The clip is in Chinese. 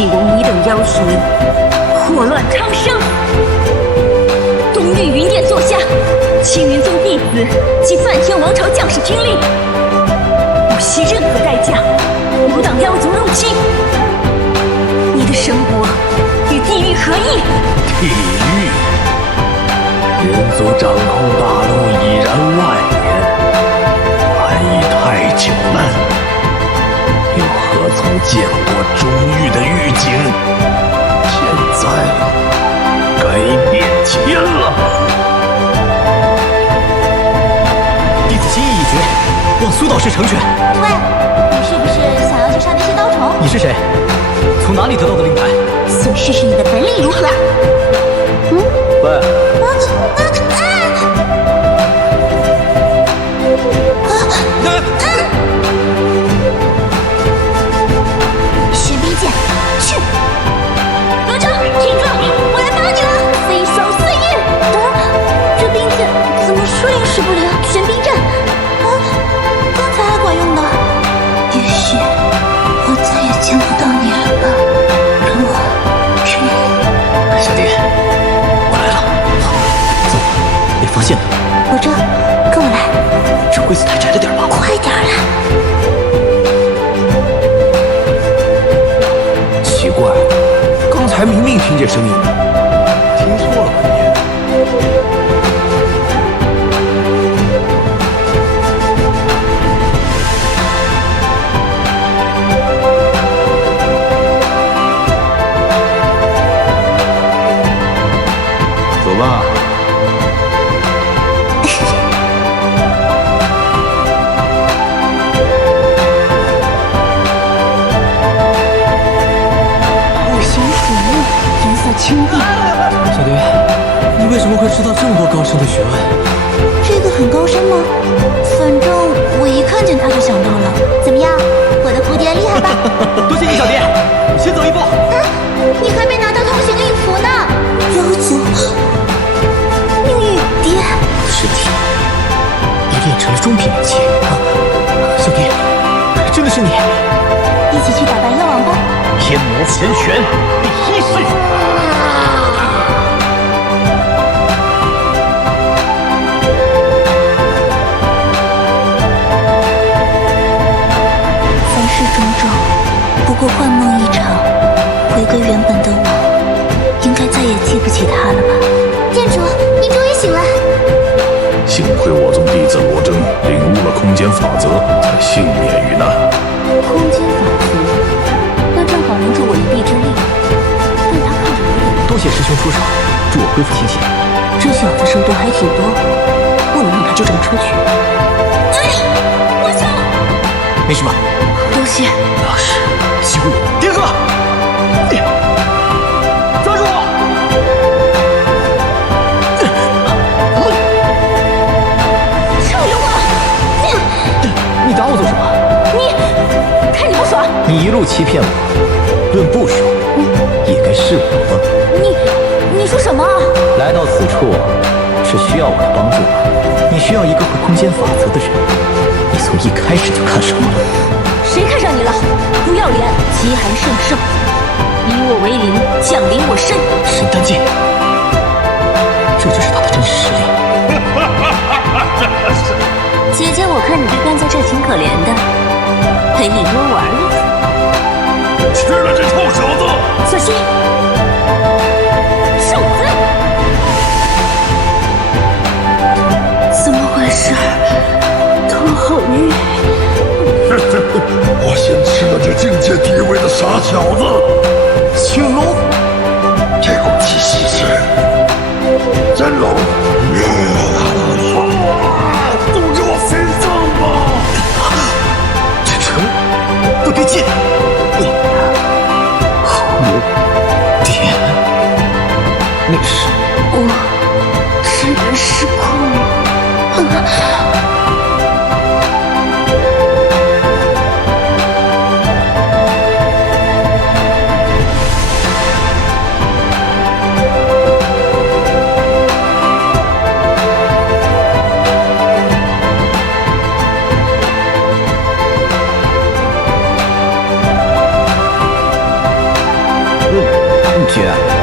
岂容你等妖俗祸乱昌生！东域云殿座下，青云宗弟子及梵天王朝将士军令，不惜任何代价阻挡妖族入侵。你的生活与地狱何异？地狱！元族掌控大陆已然万年，来意太久了，又何曾见过中域的狱警？现在该变迁了。弟子心意已决，望苏导师成全。喂，你是不是想要去杀那些刀虫？你是谁？从哪里得到的令牌？想试试你的本领如何？喂。玄冰剑，去！罗成，停住！我来帮你了！飞霜碎玉。这冰剑怎么说也使不了玄冰阵？刚才还管用的。也许我再也见不到你了吧？如小弟，我来了。走，别发现了。罗成，跟我来。这柜子太窄了点吧？快点来！奇怪，刚才明明听见声音，听错了吧你？走吧。青碧，小蝶，你为什么会知道这么多高深的学问？这个很高深吗？反正我一看见它就想到了。怎么样，我的蝴蝶厉害吧？多谢你，小蝶。先走一步。你还没拿到通行令符呢。妖族，命运蝶，身体也练成了中品武器啊！小蝶，真的是你？一起去打败妖王吧。天魔神拳第一式。凡事种种，不过幻梦一场。回归原本的我，应该再也记不起他了吧？店主，您终于醒了。幸亏我宗弟子罗真领悟了空间法则，才幸免于难。空间法则，那正好能助我一臂之力。但他看着有点……多谢师兄出手，助我恢复清醒。这小子手段还挺多，不能让他就这么出去。我想。没事吧？多谢。那是救我！天哥，抓住我！臭流氓！你打我做什么？看你不爽。你一路欺骗我，论不爽，也该是我。你说什么啊？来到此处是需要我的帮助吗？你需要一个会空间法则的人，你从一开始就看上我了。谁看上你了？不要脸！极寒圣圣，以我为灵，降临我身。神丹剑，这就是他的真实实力。姐姐，我看你被关在这挺可怜的，陪你多玩一会儿。吃了这臭小子！小心！受罪！怎么回事？头好晕。我先吃了这境界地位的傻小子，青龙，这口气息势，真龙！都给我分葬吧！这城不对劲。有点，那是我支援失控了。觉。